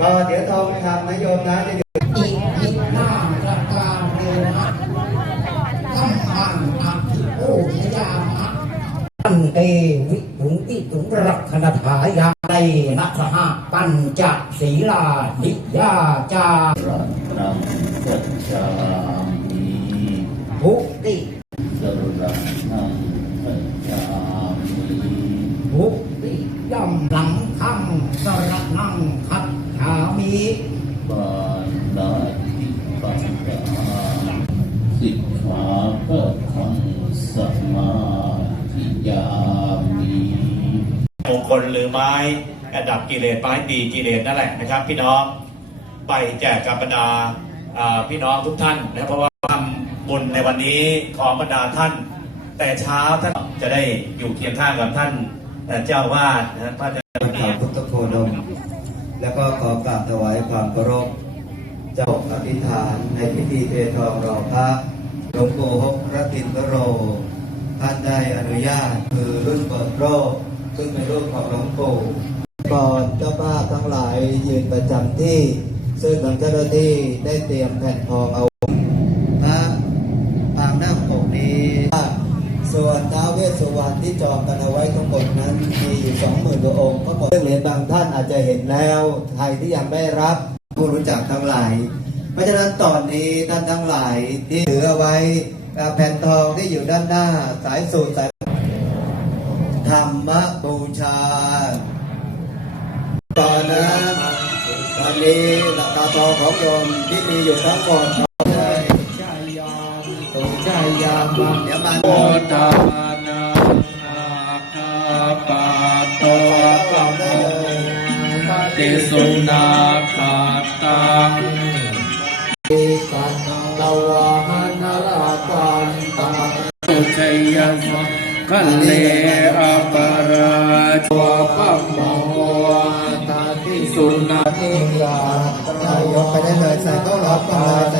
ก็เดี๋ยวทองคำนะโยมนะจะอยู่อิมินาประการเรนะกัมหังอักขิโอชยามะปันเตวิถุงติถุงรักขณถายาในนัสหะปัญจศีลานิยาจารัตนังกัจจามิภุติสรัตนังกัจจามิภุติย่อมหลังคำสรนังคัด ฉามิปานาติปัญญาสิกขาปะทังสมาธิยามิมงคลหรือไม้ดับกิเลสไม้ตีกิเลสนั่นแหละนะครับ พี่น้องไปแจกกับบรรดาพี่น้องทุกท่านนะเพราะว่าทำบุญในวันนี้ของบรรดาท่าน แต่เช้าท่านจะได้อยู่เคียงข้างกับท่านเอ่เจ้าวาดนะพระอาจารย์ เขาพุทธโคดม แล้วก็ขอกราบ ถวายความเคารพเจ้าอธิษฐานในพิธีเททองรอพระหลวงปู่หกพระตินทโร ท่านได้อนุญาตคือรุ่นเปิดโรคซึ่งเป็นรูปของหลวงปู่ก่อนเจ้าภาทั้งหลายยืนประจำที่ ซึ่งทางเจ้าหน้าที่ได้เตรียมแผ่นทองเอาพระปางหน้าปกนี้ ส่วนท้าวเวสสุวรรณที่จองกันเอาไว้ทั้งหมดนั้นมีอยู่สองหมื่นกว่าองค์ทั้งหมดซึ่งเหรียญบางท่านอาจจะเห็นแล้วใครที่ยังไม่รับผู้รู้จักทั้งหลาย เพราะฉะนั้นตอนนี้ท่านทั้งหลายที่ถือเอาไว้แผ่นทองที่อยู่ด้านหน้าสายสูตรสายธรรมบูชาตอนนั้นตอนนี้ราคาทองของโยมที่มีอยู่ทั้งหมด ยามเดี๋ยวมาโอตานาอาคาปาโตกัมโมติสุนาคาตังปันตวาหันรากันตังตุชัยยะกัลเลอปาราชวะปัมโมตาทิสุนาเองอย่าได้ยกไปได้เลยใส่ข้าวหลามกันเลยใส่ข้าวหลามกันเลย